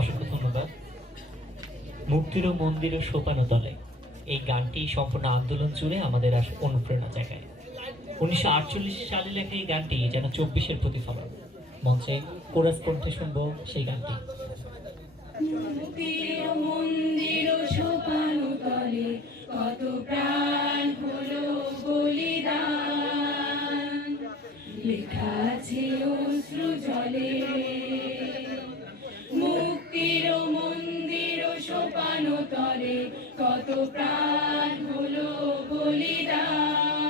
অসংখ্য ধন্যবাদ। মুক্তির ও মন্দির ও সোপানো তলে এই গানটি সম্পূর্ণ আন্দোলন জুড়ে আমাদের অনুপ্রেরণা জায়গায়। 1948 সালে লেখা এই গানটি যেন 24-এর প্রতিফলন। মঞ্চে কোরাস কণ্ঠে শুনবো সেই গানটি। মুক্তির মন্দির সোপানো তলে কত প্রাণ হলো বলিদান, লেখা আছে অশ্রু জলে। মুক্তির মন্দির সোপানো তলে কত প্রাণ হলো বলিদান,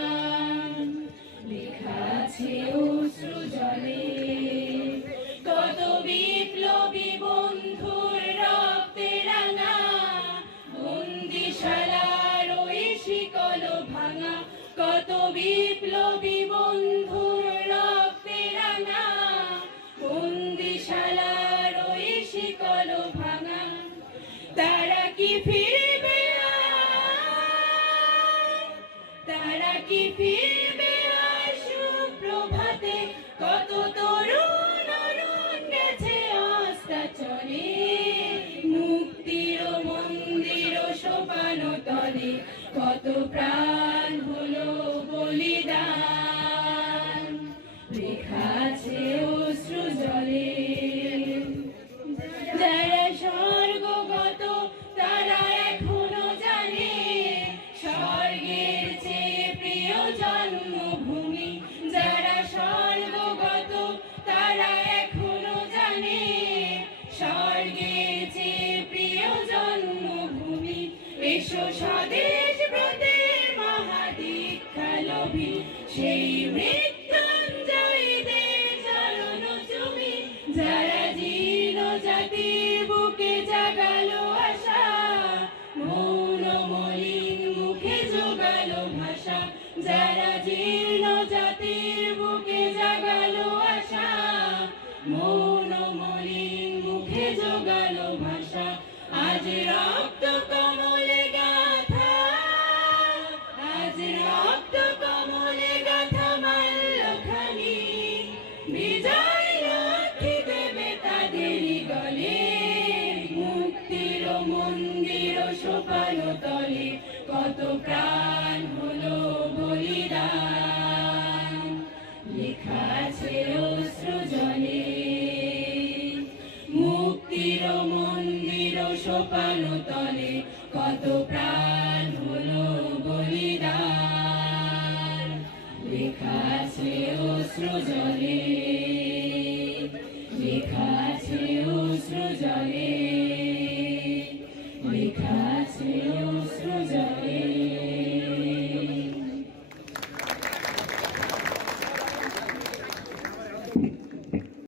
লেখা আছে অশ্রু জলে। কত বিপ্লবী বন্ধুর রক্তে রাঙা, বন্দিশালার ওই শিকল ভাঙা। কত বিপ্লবী বন্ধুর রক্তে রাঙা, বন্দিশালার ওই শিকল ভাঙা। তারা কি ফিরবে, তারা কি ফিরবে আর সুপ্রভাতে? কত তরুণ অরুণ গেছে অস্তাচলে, মুক্তির মন্দির সোপানো তলে কত প্রাণ হলো বলিদান, লেখা আছে অশ্রু জলে। যারা স্বর্গগত তারা এখনো জানে, স্বর্গের চেয়ে প্রিয় জন্মভূমি। যারা স্বর্গগত তারা এখনো জানে, স্বর্গের চেয়ে প্রিয় জন্মভূমি। এসো স্বদেশ ব্রতের মহাদীক্ষা লোভী, সেই মৃত্যুঞ্জয়ীদের চরণ চুমি। যারা জীর্ণ জাতির বুকে জাগালো আশা, মৌন মলিন মুখে জোগালো ভাষা। যারা জীর্ণ জাতির বুকে জাগালো আশা, মৌন মলিন মুখে জোগালো ভাষা। আজ রক্ত কমলে গাথা, আজ রক্ত কমলে গাথা মাল্যখানি, বিজয় লক্ষ্মী দেবে তাদেরই গলে। মুক্তির মন্দির সোপানো তলে কত প্রাণ হলো বলিদান, লেখা আছে অশ্রু জলে। মুক্তির মন্দির সোপানো তলে কত প্রাণ হলো বলিদান, লেখা আছে অশ্রু জলে।